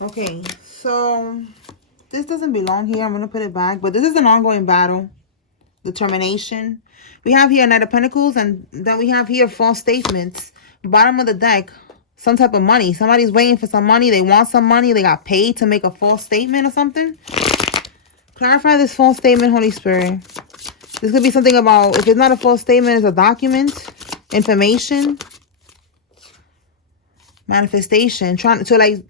Okay, so this doesn't belong here. I'm going to put it back. But this is an ongoing battle. Determination. We have here Knight of Pentacles, and then we have here false statements. Bottom of the deck, some type of money. Somebody's waiting for some money. They want some money. They got paid to make a false statement or something. Clarify this false statement, Holy Spirit. This could be something about, if it's not a false statement, it's a document, information, manifestation, trying to like,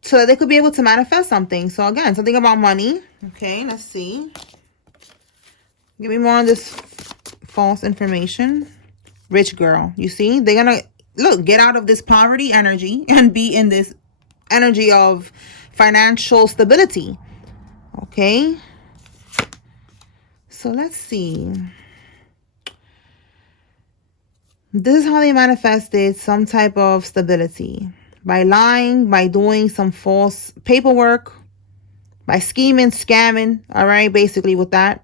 so that they could be able to manifest something. So again, something about money. Okay, let's see. Give me more on this false information. Rich girl. You see? They're going to, look, get out of this poverty energy and be in this energy of financial stability. Okay? So let's see. This is how they manifested some type of stability. By lying, by doing some false paperwork, by scheming, scamming, all right, basically with that.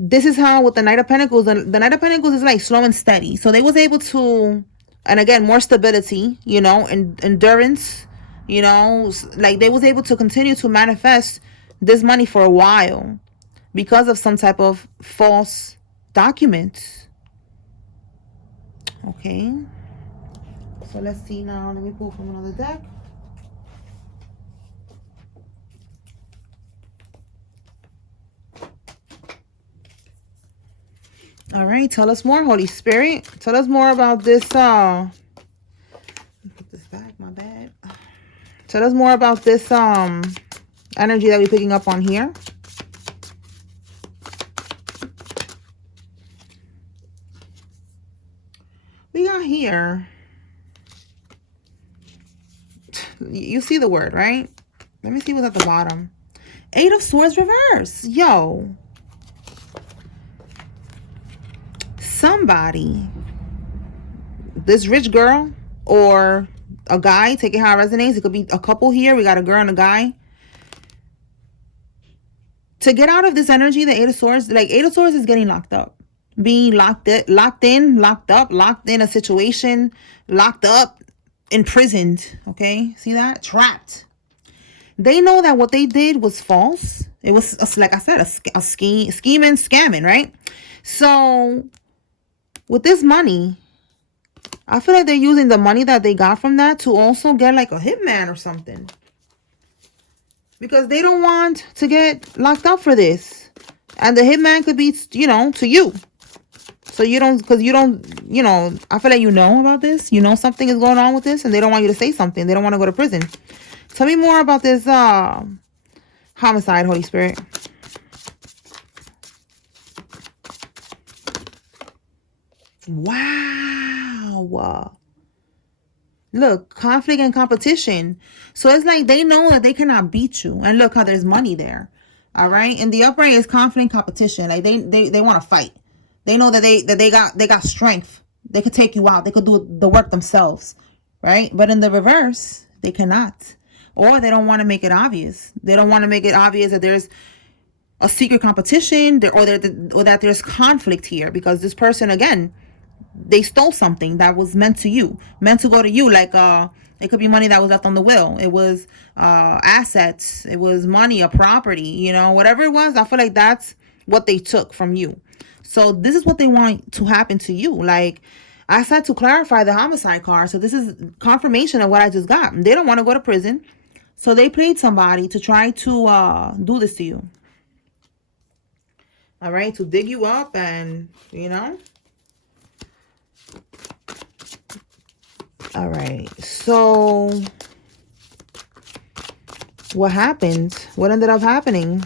This is how with the Knight of Pentacles, the Knight of Pentacles is like slow and steady. So they was able to, and again, more stability, you know, and endurance, you know, like they was able to continue to manifest this money for a while because of some type of false documents. Okay. So let's see now. Let me pull from another deck. All right, tell us more, Holy Spirit. Tell us more about this. Put this back, my bad. Tell us more about this energy that we're picking up on here. We got here. You see the word, right? Let me see what's at the bottom. 8 of Swords reverse. Yo. Somebody, this rich girl or a guy, take it how it resonates. It could be a couple here. We got a girl and a guy. To get out of this energy, the 8 of Swords, like 8 of Swords is getting locked up. Being locked in, locked up, locked in a situation, locked up, imprisoned. Okay, see that? Trapped. They know that what they did was false. It was, like I said, a scheming, scamming, right? So with this money, I feel like they're using the money that they got from that to also get like a hitman or something. Because they don't want to get locked up for this. And the hitman could be, you know, to you. So you don't, because you don't, you know, I feel like you know about this. You know something is going on with this and they don't want you to say something. They don't want to go to prison. Tell me more about this homicide, Holy Spirit. Wow. Look, conflict and competition. So it's like they know that they cannot beat you. And look how there's money there. All right. And the upright is conflict and competition. Like they want to fight. They know that they got strength. They could take you out. They could do the work themselves. Right. But in the reverse, they cannot. Or they don't want to make it obvious. They don't want to make it obvious that there's a secret competition or that there's conflict here, because this person, again, they stole something that was meant to you, meant to go to you. Like it could be money that was left on the will. It was assets. It was money, a property, you know, whatever it was. I feel like that's what they took from you. So this is what they want to happen to you. Like I said, to clarify the homicide card. So this is confirmation of what I just got. They don't want to go to prison. So they played somebody to try to do this to you. All right, to dig you up and, you know. All right, so what happened? What ended up happening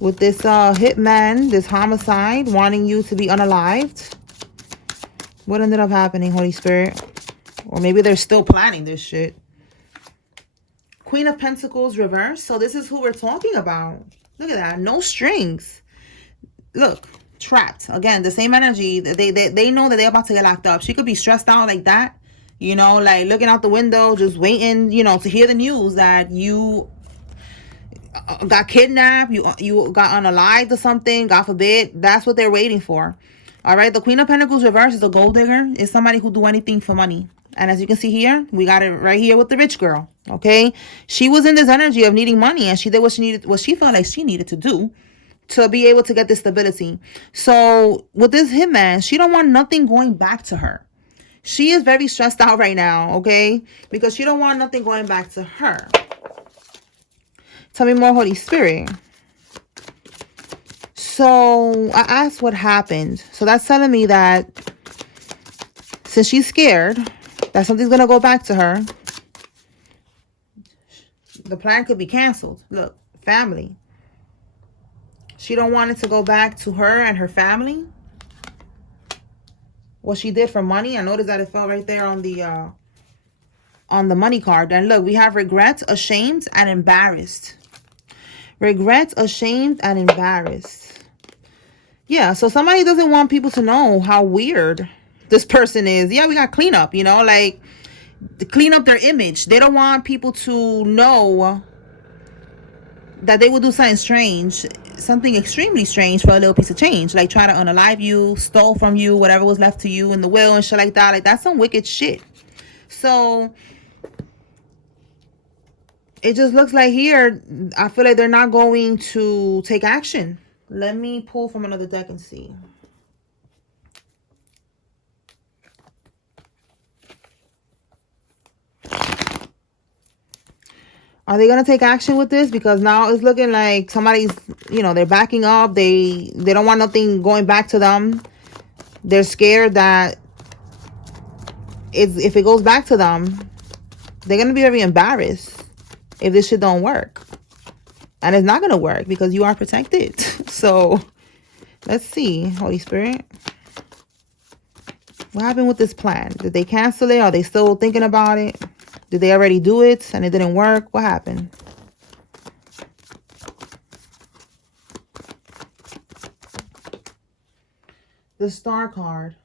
with this hitman, this homicide, wanting you to be unalived? What ended up happening, Holy Spirit? Or maybe they're still planning this shit. Queen of Pentacles reverse. So this is who we're talking about. Look at that. No strings. Look, trapped. Again, the same energy. They know that they're about to get locked up. She could be stressed out like that. You know, like looking out the window, just waiting, you know, to hear the news that you got kidnapped, you got unalived or something, God forbid. That's what they're waiting for. All right. The Queen of Pentacles reverse is a gold digger. It's somebody who do anything for money. And as you can see here, we got it right here with the rich girl. Okay. She was in this energy of needing money, and she did what she needed, what she felt like she needed to do to be able to get this stability. So with this hitman, she don't want nothing going back to her. She is very stressed out right now, okay? Because she don't want nothing going back to her. Tell me more, Holy Spirit. So I asked what happened. So that's telling me that since she's scared that something's going to go back to her, the plan could be canceled. Look, family. She don't want it to go back to her and her family. What she did for money. I noticed that it fell right there on the money card. And look, we have regret, ashamed, and embarrassed. Regret, ashamed, and embarrassed. Yeah, so somebody doesn't want people to know how weird this person is. Yeah, we got cleanup, you know, like to clean up their image. They don't want people to know that they would do something strange, something extremely strange for a little piece of change, like try to unalive you, stole from you whatever was left to you in the will and shit like that. Like, that's some wicked shit. So it just looks like here, I feel like they're not going to take action. Let me pull from another deck and see. Are they going to take action with this? Because now it's looking like somebody's, you know, they're backing up. They don't want nothing going back to them. They're scared that if it goes back to them, they're going to be very embarrassed if this shit don't work. And it's not going to work because you are protected. So let's see, Holy Spirit. What happened with this plan? Did they cancel it? Are they still thinking about it? Did they already do it and it didn't work? What happened? The Star card.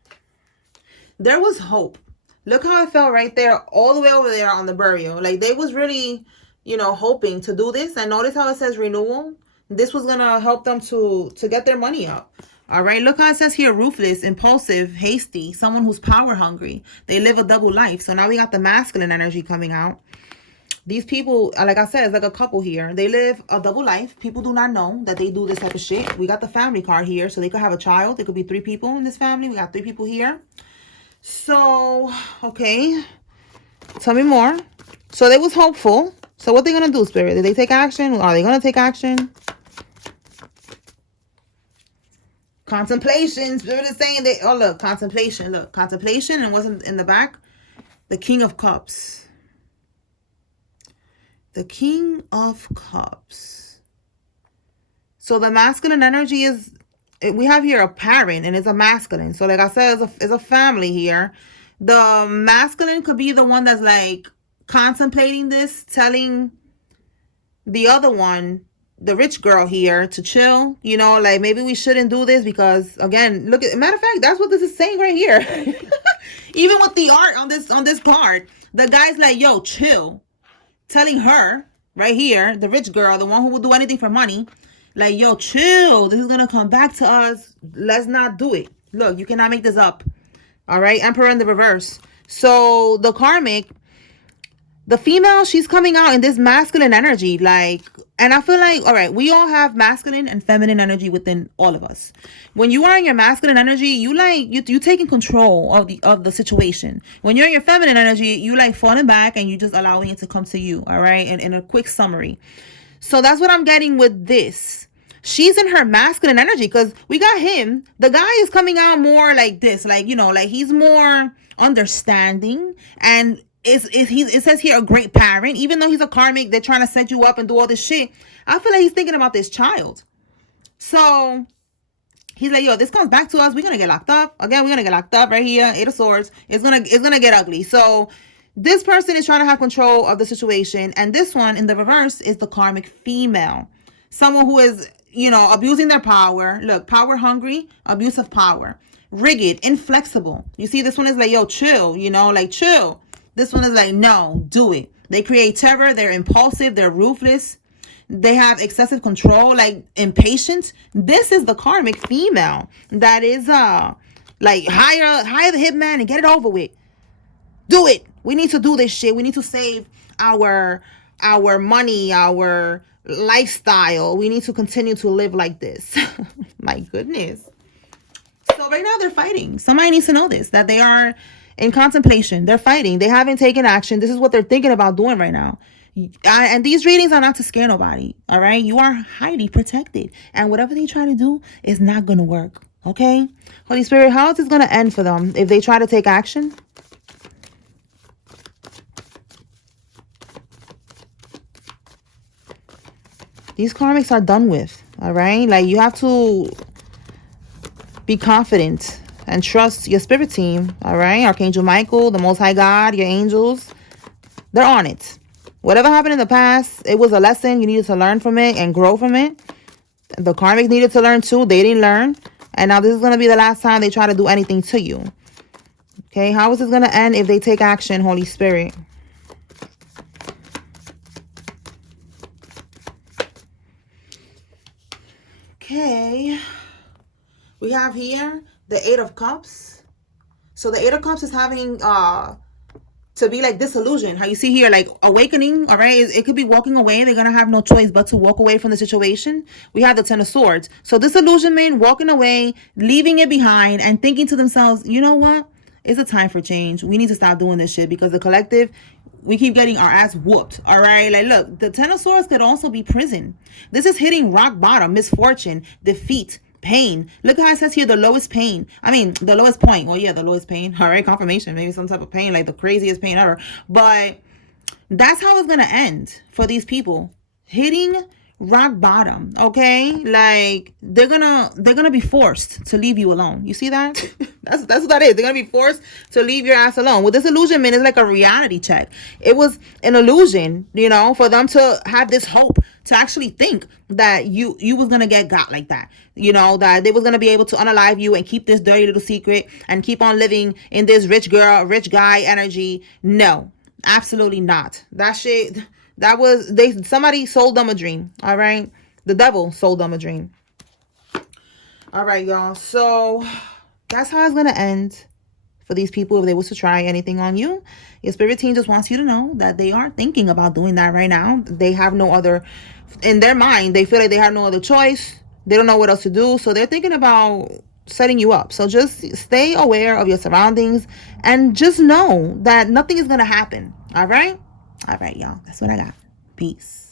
There was hope. Look how it felt right there, all the way over there on the burial. Like, they was really, you know, hoping to do this. And notice how it says renewal. This was going to help them to get their money up. All right, look how it says here, ruthless, impulsive, hasty, someone who's power hungry. They live a double life. So now we got the masculine energy coming out. These people, like I said, it's like a couple here. They live a double life. People do not know that they do this type of shit. We got the family card here. So they could have a child. It could be 3 people in this family. We got 3 people here. So, okay. Tell me more. So they was hopeful. So what they going to do, Spirit? Did they take action? Are they going to take action? Contemplation. Spirit is saying they, oh, look, contemplation. Look, contemplation. And wasn't in the back? The King of Cups. The King of Cups. So the masculine energy is, we have here a parent and it's a masculine. So like I said, it's a family here. The masculine could be the one that's like contemplating this, telling the other one, the rich girl here, to chill, you know, like maybe we shouldn't do this because, again, look at, matter of fact, that's what this is saying right here. Even with the art on this card, the guy's like, yo, chill, telling her right here, the rich girl, the one who will do anything for money, like, yo, chill, this is gonna come back to us, let's not do it. Look, you cannot make this up. All right, Emperor in the reverse. So the karmic, the female, she's coming out in this masculine energy, like, and I feel like, all right, we all have masculine and feminine energy within all of us. When you are in your masculine energy, you like, you taking control of the situation. When you're in your feminine energy, you like falling back and you just allowing it to come to you. All right, and in a quick summary. So that's what I'm getting with this. She's in her masculine energy because we got him. The guy is coming out more like this, like, you know, like he's more understanding, and it says here a great parent. Even though he's a karmic, they're trying to set you up and do all this shit. I feel like he's thinking about this child. So he's like, yo, this comes back to us, we're gonna get locked up. Again, we're gonna get locked up right here. 8 of Swords. It's gonna get ugly. So this person is trying to have control of the situation, and this one in the reverse is the karmic female. Someone who is, you know, abusing their power. Look, power hungry, abuse of power, rigid, inflexible. You see, this one is like, yo, chill, you know, like chill. This one is like, no, do it. They create terror. They're impulsive. They're ruthless. They have excessive control, like impatient. This is the karmic female that is Like, hire the hitman and get it over with. Do it. We need to do this shit. We need to save our money, our lifestyle. We need to continue to live like this. My goodness. So right now they're fighting. Somebody needs to know this, that they are in contemplation. They're fighting. They haven't taken action. This is what they're thinking about doing right now. And these readings are not to scare nobody. All right. You are highly protected. And whatever they try to do is not going to work. Okay. Holy Spirit, how is this going to end for them if they try to take action? These karmics are done with. All right. Like, you have to be confident and trust your spirit team. All right. Archangel Michael, the Most High God, your angels, they're on it. Whatever happened in the past, it was a lesson. You needed to learn from it and grow from it. The karmics needed to learn too. They didn't learn. And now this is going to be the last time they try to do anything to you. Okay. How is this going to end if they take action, Holy Spirit? Okay. We have here the Eight of Cups. So the Eight of Cups is having to be like disillusion. How you see here, like awakening. All right. It could be walking away. They're going to have no choice but to walk away from the situation. We have the Ten of Swords. So disillusionment, walking away, leaving it behind and thinking to themselves, you know what? It's a time for change. We need to stop doing this shit because the collective, we keep getting our ass whooped. All right. Like, look, the Ten of Swords could also be prison. This is hitting rock bottom, misfortune, defeat, pain. Look how it says here, the lowest pain. I mean, the lowest point. Oh yeah, the lowest pain. All right, confirmation. Maybe some type of pain, like the craziest pain ever. But that's how it's gonna end for these people. Hitting rock bottom. Okay, like they're gonna be forced to leave you alone. You see that? that's what that is. They're gonna be forced to leave your ass alone. With disillusionment, it's like a reality check. It was an illusion, you know, for them to have this hope, to actually think that you was gonna get got like that, you know, that they was gonna be able to unalive you and keep this dirty little secret and keep on living in this rich girl, rich guy energy. No, absolutely not. That shit, that was somebody sold them a dream. All right, the devil sold them a dream. All right, y'all. So that's how it's gonna end for these people if they was to try anything on you. Your spirit team just wants you to know that they are thinking about doing that right now. They have no other, in their mind, they feel like they have no other choice. They don't know what else to do. So they're thinking about setting you up. So just stay aware of your surroundings and just know that nothing is going to happen. All right? All right, y'all. That's what I got. Peace.